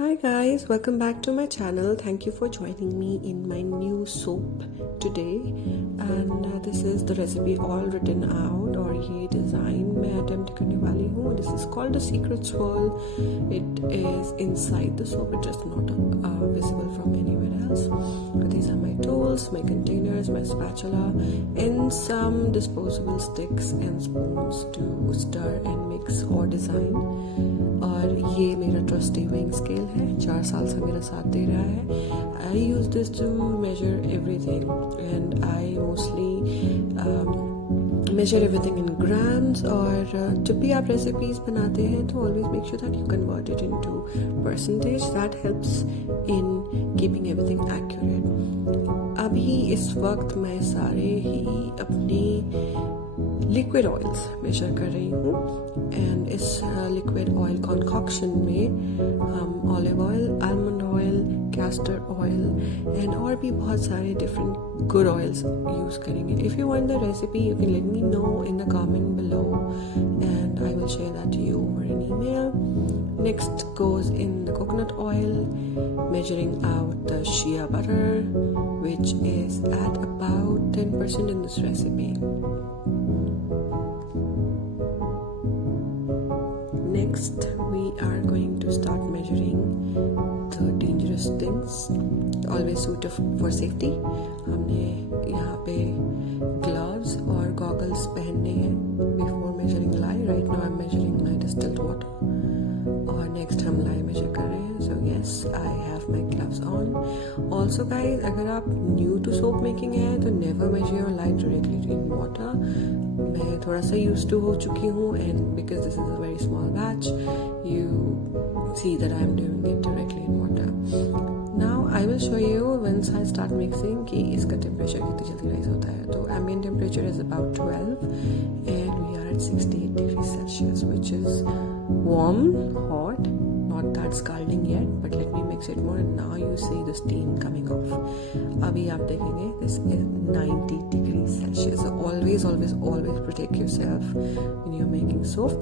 Hi guys, welcome back to my channel. Thank you for joining me in my new soap today. And this is the recipe all written out, और ये design मैं attempt करने वाली हूँ. This is called the secret swirl. It is inside the soap. It's just not visible from anywhere else. These are my tools, my containers, my spatula, and some disposable sticks and spoons to stir and mix or design. और ये मेरा trustee weighing scale है, 4 साल से मेरा साथ दे रहा है. I use this to measure everything and I mostly measure everything in grams. और जब भी आप रेसिपीज बनाते हैं तो always make sure that you convert it into percentage. That helps in keeping everything accurate. अभी इस वक्त मैं सारे ही अपने लिक्विड ऑयल्स मेजर कर रही हूँ. एंड इस लिक्विड ऑयल कॉन्कॉक्शन में हम olive oil, almond oil, castor oil and और भी बहुत सारे डिफरेंट गुड ऑयल्स यूज करेंगे. If you want the recipe you can let me know in the comment below and I will share that to you over an email. Next goes in the coconut oil, measuring out the shea butter, which is at about 10% in this recipe. Next, we are going to start measuring the dangerous things. Always suit for safety. हमने यहाँ पे gloves और goggles पहनने हैं before measuring lye. Right now I'm measuring my distilled water. और next हम lye measure कर रहे हैं. So yes, I have my gloves on. Also guys, अगर आप new to soap making है तो never measure your lye directly in water. मैं थोड़ा सा used to हो चुकी हूँ and because this is a very small batch, you see that I am doing it directly in water. Now I will show you once I start mixing कि इसका temperature कितनी जल्दी rise होता है. तो ambient temperature is about 12 and we are at 68 degrees Celsius, which is warm, hot, not that scalding yet, but let me mix it more and now you see the steam coming off. अभी आप देखेंगे this is 90 degrees Celsius. So always protect yourself when you're making soap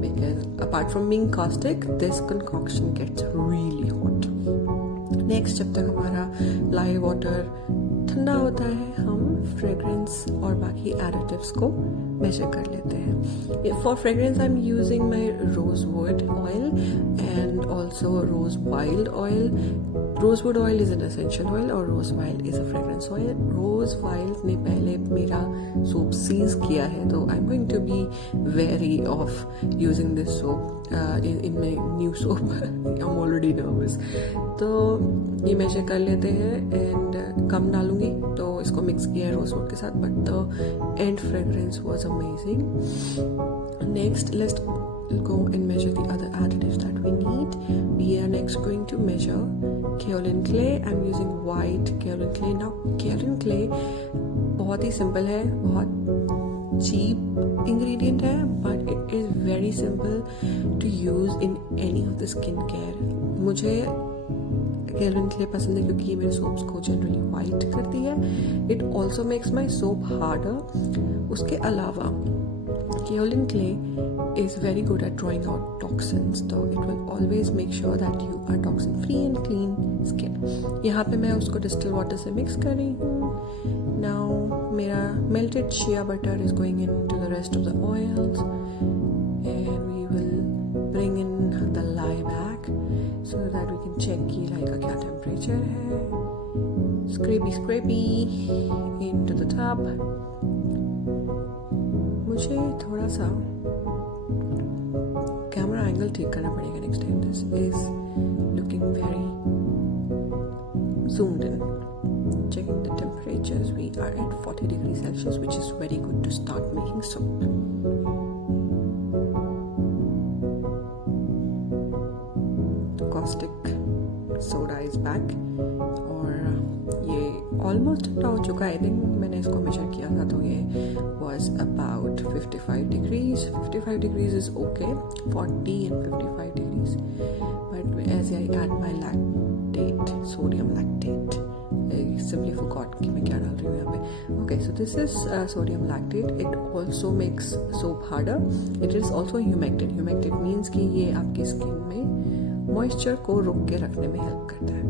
because apart from being caustic, this concoction gets really hot. Next, जब तक हमारा lye water ठंडा होता है हम फ्रेग्रेंस और बाकी एडिटिव्स को मेजर कर लेते हैं. For fragrance I am using my rosewood oil and also rose wild oil. Rosewood oil is an essential oil और rose wild is a fragrance oil. Rose wild ने पहले मेरा सोप सीज किया है तो I am going to be very of using this soap in my new soap. I'm already nervous. तो ये major कर लेते हैं एंड कम डालूंगी तो इसको मिक्स किया है रोजवुड के साथ, but the end fragrance was amazing. Next let's go and measure the other additives that we need. We are next going to measure kaolin clay. I'm using white kaolin clay. Now kaolin clay बहुत ही simple है, बहुत cheap ingredient है, but it is very simple to use in any of the skincare. मुझे kaolin clay पसंद है क्योंकि ये मेरे सोप्स को जनरली वाइट करती है. It also makes my soap harder. उसके अलावा kaolin clay is very good at drawing out toxins, so it will always make sure that you are toxin free and clean skin. यहाँ पे मैं उसको distilled water से mix कर रही हूँ. Now मेरा melted shea butter is going into the rest of the oils and we will bring in the lye back so that we can check कि lye का क्या temperature है. Scrapey into the tub. मुझे थोड़ा सा camera angle ठीक करना पड़ेगा next time. This is looking very zoomed in. Checking the temperatures, we are at 40 degrees Celsius, which is very good to start making soap. Caustic soda is back और ये almost ठंडा हो चुका है. I think मैंने इसको major किया था तो ये was about 55 degrees. 55 degrees is okay. 40 and 55 degrees. But as I add my lactate, sodium lactate, I simply forgot कि मैं क्या डाल रही हूँ यहाँ पे. Okay, so this is sodium lactate. It also makes soap harder. It is also humectant. Humectant means कि ये आपकी स्किन में मॉइस्चर को रोक के रखने में हेल्प करता है।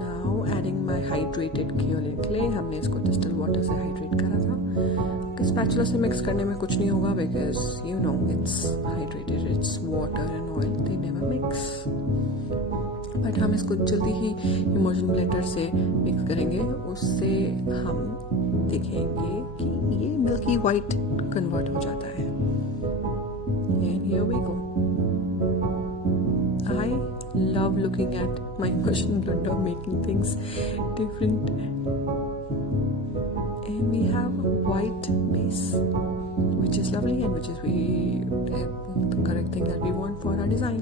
नाउ एडिंग माई हाइड्रेटेड क्योलिन क्ले, हमने इसको डिस्टिल वाटर से हाइड्रेट करा था। स्पैचुला से मिक्स करने में कुछ नहीं होगा because you know it's hydrated, it's water and oil, they never mix. But हम इसको जल्दी ही इमोशन ब्लेंडर से मिक्स करेंगे, उससे हम देखेंगे कि ये मिल्की वाइट कन्वर्ट हो जाता है। And here we go. I love looking at my immersion blender making things different, and we have a white base which is lovely and which is the correct thing that we want for our design.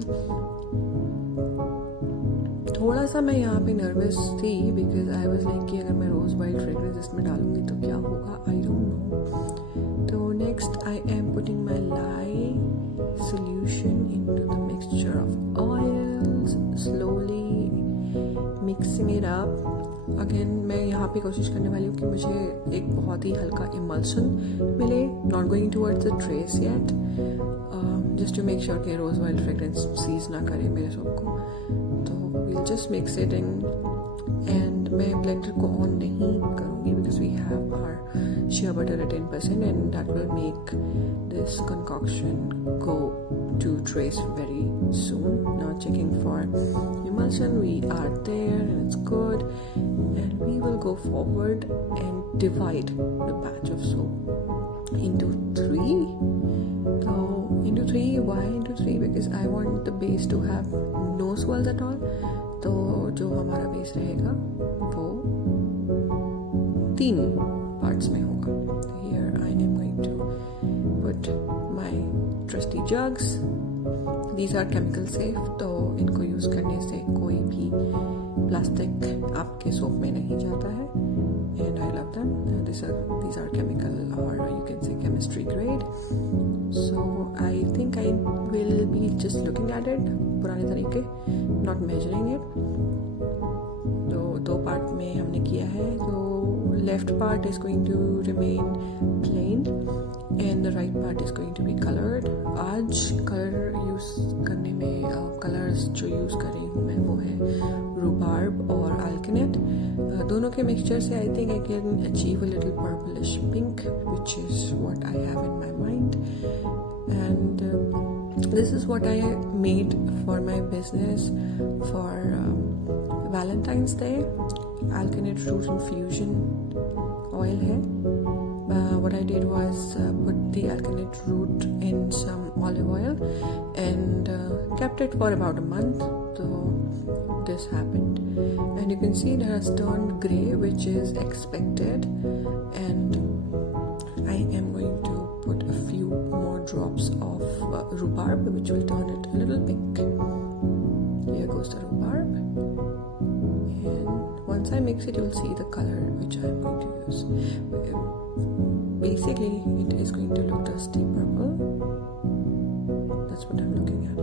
थोड़ा सा मैं यहाँ पे nervous थी because I was like कि अगर मैं रोज wild fragrance इसमें डालूंगी तो क्या होगा, आई डोंट नो। तो next I am putting my lie solution into the mixture of oils, slowly mixing it up. Again मैं यहाँ पे कोशिश करने वाली हूँ कि मुझे एक बहुत ही हल्का emulsion मिले, not going towards the trace yet, just to make sure कि rose oil fragrance seize ना करे मेरे सोप को। तो we'll just mix it in, and मैं blender को on नहीं करूँगी because we have our shea butter at 10% and that will make this concoction go to trace very soon. Now checking for emulsion, we are there and it's good, and we will go forward and divide the batch of soap into 3. So into 3, why into 3? Because I want the base to have no swirls at all. तो जो हमारा base रहेगा वो 3 parts में होगा। Here I am going to put my trusty jugs. These are chemical safe, तो इनको use करने से कोई भी प्लास्टिक आपके सोप में नहीं जाता है, and I love them. These are chemical, or you can say chemistry grade. So I think I will be just looking at it पुराने तरीके, not measuring it. तो 2 पार्ट में हमने किया है, तो left part is going to remain plain and the right part is going to be colored. आज colour use करने में कलर्स जो यूज कर रही हूँ मैं वो है रूबार्ब और अल्केनेट। दोनों के मिक्सचर से I think I can achieve a little purplish pink, which is what I have in my mind, and this is what I made for my business for Valentine's Day. Alkanet root infusion oil है. What I did was put the alkanet root in some olive oil and kept it for about a month. So this happened, and you can see it has turned grey, which is expected, and I am going to put a few more drops of rhubarb, which will turn it a little pink. Here goes the rhubarb, and once I mix it, you'll see the color which I am going to use. Basically, it is going to look dusty purple. That's what I'm looking at.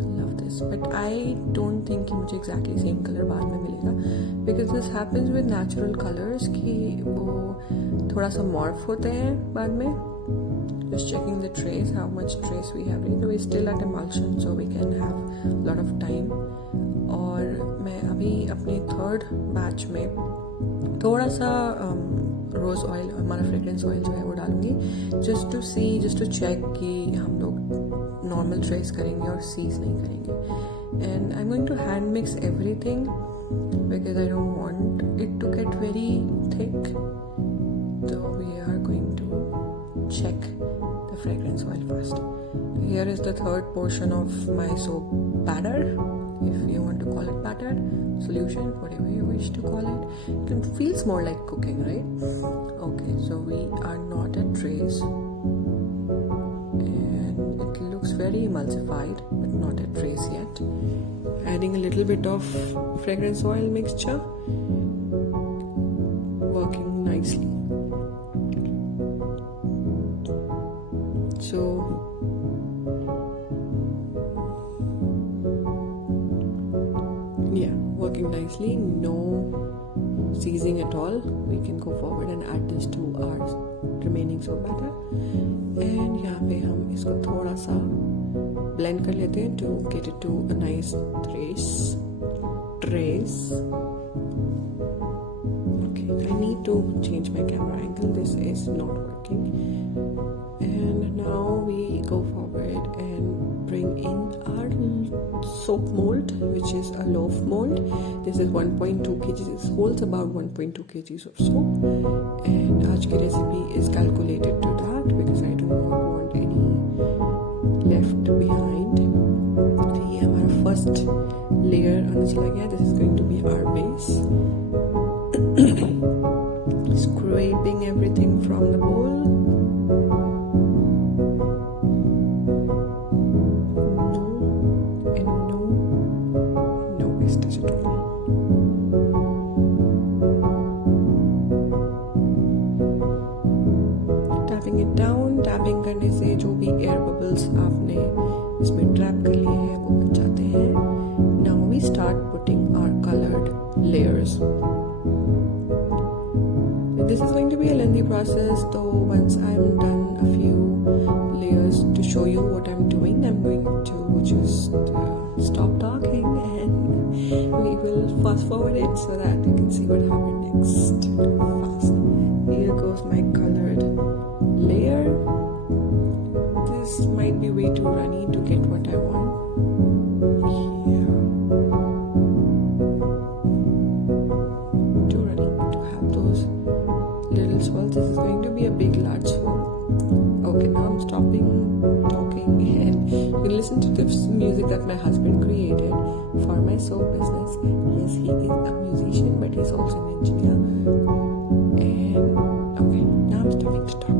I love this, but I don't think कि मुझे exactly same color बाद में मिलेगा, because this happens with natural colors कि वो थोड़ा सा morph होते हैं बाद में. Just checking the trace, how much trace we have. So we're still at emulsion, so we can have a lot of time. और मैं अभी अपने 3rd batch में थोड़ा सा रोज ऑयल, हमारा फ्रेग्रेंस ऑयल जो है वो डालूंगी, just to see, just to check कि हम लोग नॉर्मल ट्रेस करेंगे और सीज नहीं करेंगे. And I am going to hand mix everything because I don't want it to get very thick. So we are going to check the fragrance oil first. Here is the 3rd portion of my soap batter, if you want to call it batter, solution, whatever you wish to call it. It feels more like cooking, right? Okay, so we are not at trace, and it looks very emulsified but not at trace yet. Adding a little bit of fragrance oil mixture, working nicely. So yeah, working nicely, no seizing at all. We can go forward and add this to our remaining soap batter. And यहाँ पे हम इसको थोड़ा सा blend कर लेते हैं to get it to a nice trace. Okay, I need to change my camera angle. This is not working. And now we go forward and bring in our soap mold, which is a loaf mold. This is 1.2 kgs. It holds about 1.2 kgs of soap. And आज की recipe is calculated to that because I do not want any left behind. तो ये हमारा first layer आने चला गया. This is going to be our base. Scraping everything from the bowl. No wastage at all. Tapping it down. Tapping करने से जो भी air bubbles आपने इसमें trap कर लिए हैं वो बच जाते हैं. Now we start putting our colored layers. This is going to be a lengthy process, though once I'm done a few layers to show you what I'm doing, I'm going to just stop talking and we will fast forward it so that you can see what happened next. Fast. Here goes my colored layer. This might be way too runny to get what I want. This is going to be a big large swirl. Okay, now I'm stopping talking and you can listen to this music that my husband created for my soap business. Yes, he is a musician, but he's also an engineer. And okay, now I'm stopping to talk.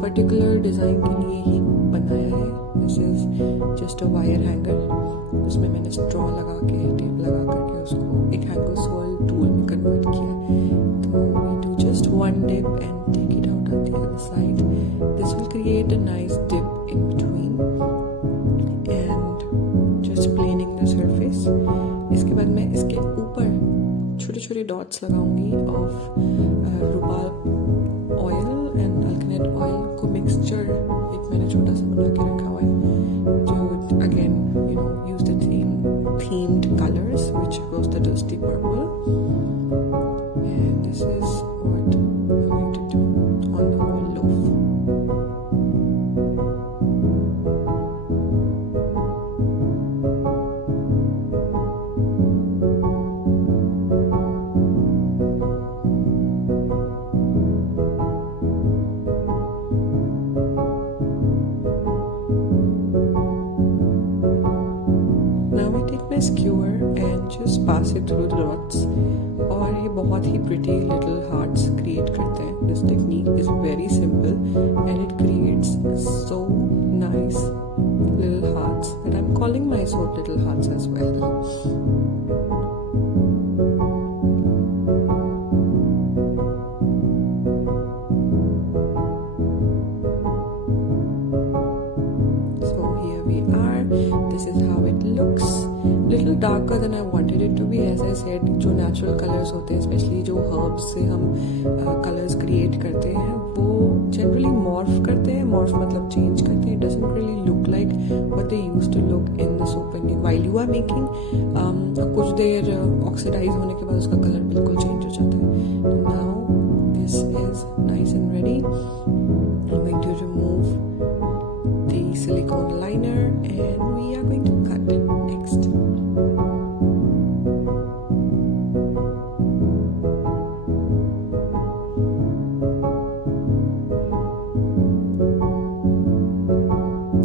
Particular design के लिए ही बनाया है. This is just a wire hanger जिसमें मैंने straw लगा के tape लगा करके उसको एक हैंगर स्वॉल टूल में कन्वर्ट किया. तो we do just one dip and take it out on the other side. This will create a nice dip in between and just planing the surface. इसके बाद मैं इसके ऊपर छोटे छोटे डॉट्स लगाऊंगी ऑफ रुपाल ऑयल एंड अल्कनेट ऑयल को मिक्सचर एक मैंने छोटा सा बना के रखा हुआ है जो again you know use the themed colors which goes the dusty purple, and this is what I'm going to do on the whole loaf. Skewer and just pass it through the dots और ये बहुत ही pretty little hearts create करते हैं. This technique is very simple and it creates so nice little hearts that I'm calling my soap little hearts as well. This little darker than I wanted it to be. As I said, जो natural colors होते हैं, especially जो herbs से हम colors create करते हैं, वो generally morph करते हैं. Morph मतलब change करते हैं. It doesn't really look like what they used to look in the soap while you are making. कुछ देर oxidize होने के बाद उसका color बिल्कुल change हो जाता है. Now this is nice and ready. I'm going to remove the silicone liner and we are going to cut next.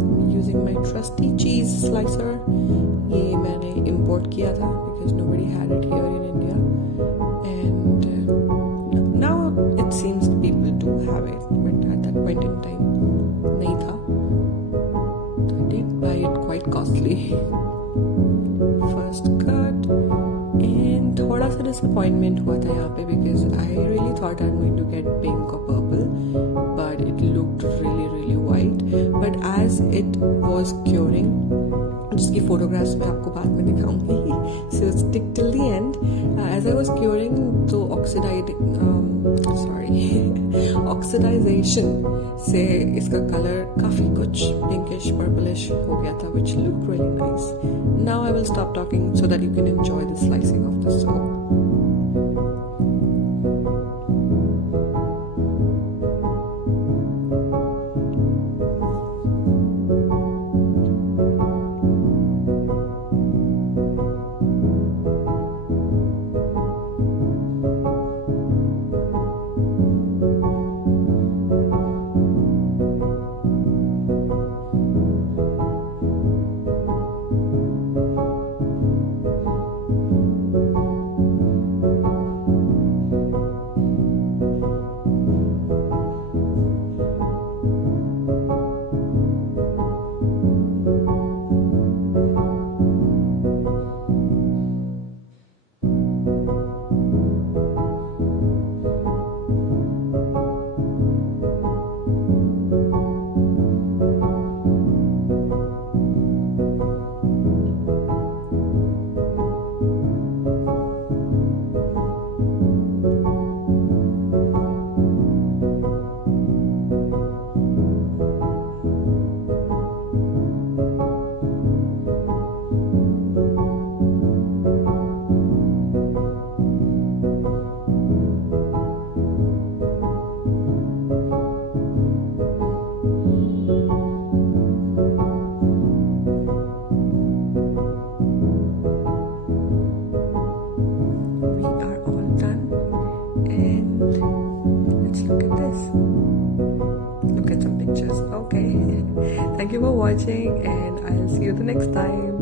I'm using my trusty cheese slicer. ये मैंने import किया था because nobody had it here in India, and now it seems people do have it, but at that point in time नहीं था. So I did buy it quite costly. First cut, and थोड़ा सा disappointment हुआ था यहाँ पे because I really thought I'm going to get pink or purple, but it looked really white. But as it was curing, जिसकी photographs मैं आपको बाद में दिखाऊंगी, so stick till the end. As I was curing, तो oxidization से इसका color काफी कुछ pinkish purplish हो गया था, which looked really nice. Now I will stop talking so that you can enjoy the slicing of the soap. Thank you for watching, and I'll see you the next time.